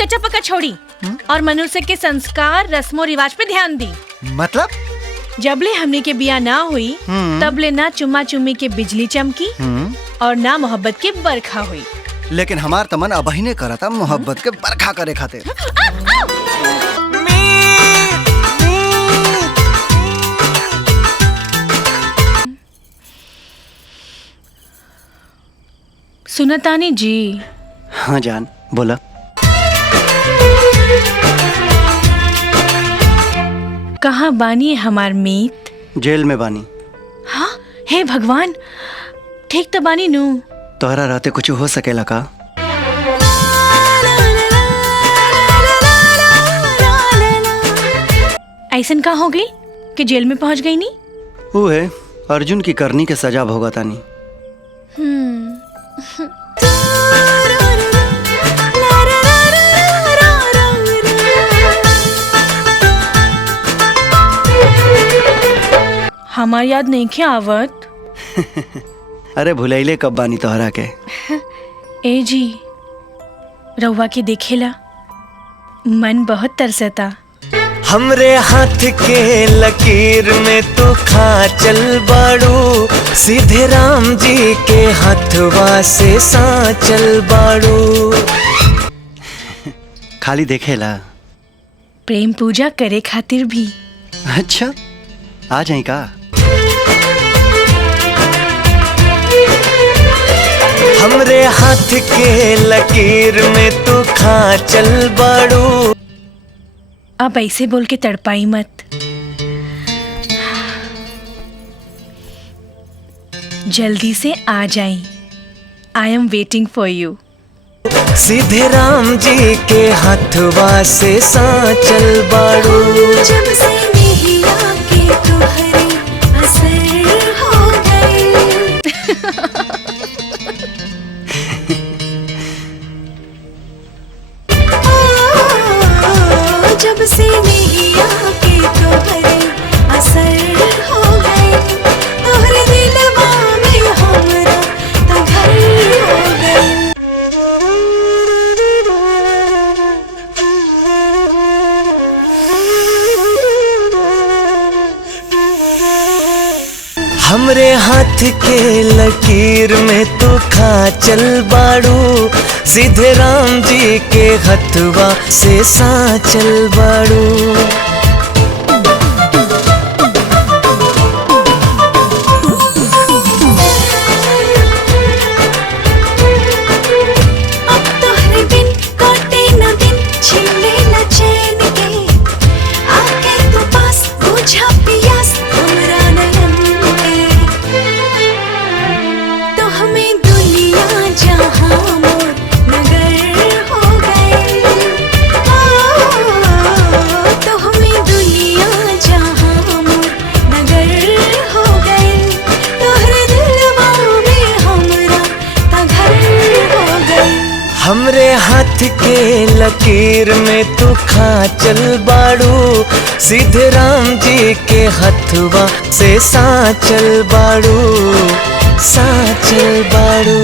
कच्चा पक्का छोड़ी और मनुष्य के संस्कार रस्मों रिवाज पे ध्यान दी। मतलब जबले हमने के बिया ना हुई तबले ना चुम्मा चुम्मी के बिजली चमकी और ना मोहब्बत के बरखा हुई। लेकिन हमार तमन अबही ने करा था मोहब्बत के बरखा करे खाते। सुनतानी जी। हाँ जान बोला। कहाँ बानी हमार मीत? जेल में बानी। हाँ हे भगवान, ठीक तो बानी नू? तोहरा रहते कुछ हो सकेला का? ऐसन का हो गई कि जेल में पहुंच गई नी? वो है अर्जुन की करनी के सजा भोगतानी। हमार याद नहीं क्या आवत? अरे भुलैले कब बानी तोहरा के। ए जी रउआ के देखेला मन बहुत तरसता। हमरे हाथ के लकीर में तो खा चल बाड़ू, सीधे राम जी के हाथवा से सांचल बाड़ू। खाली देखेला? प्रेम पूजा करे खातिर भी। अच्छा आ जाए का? हमरे हाथ के लकीर में तो खा चल बाड़ू। अब ऐसे बोल के तड़पाई मत। जल्दी से आ जाई। I am waiting for you. सीधे राम जी के हाथवा से सांचल बाड़ू। जब से नहीं आके तुम्हारे असर हो गए। जब से नहीं आके तुम्हारे असर हो गए, तोहरे दिलवा में हमरा त घर हो गए। हमरे हाथ के लकीर में तो खा चल बाड़ू, सीधे राम जी के हथवा से सांचल बाड़ू। अब तोहरे बिन काटे न दिन, छीने न चैन के, आके तो पास बुझा पियास हमरा नयन के। तो हमें दुनिया जहां मोर नगर हो गए। तो हमें दुनिया जहां मोर नगर हो गए, तोहरे दिलवा में हमरा त घर हो गए। हमरे हाथ के लकीर में तो खा चल बाड़ू, सीधे राम जी के हथवा से सांचल बाड़ू, सांचल बाड़ू।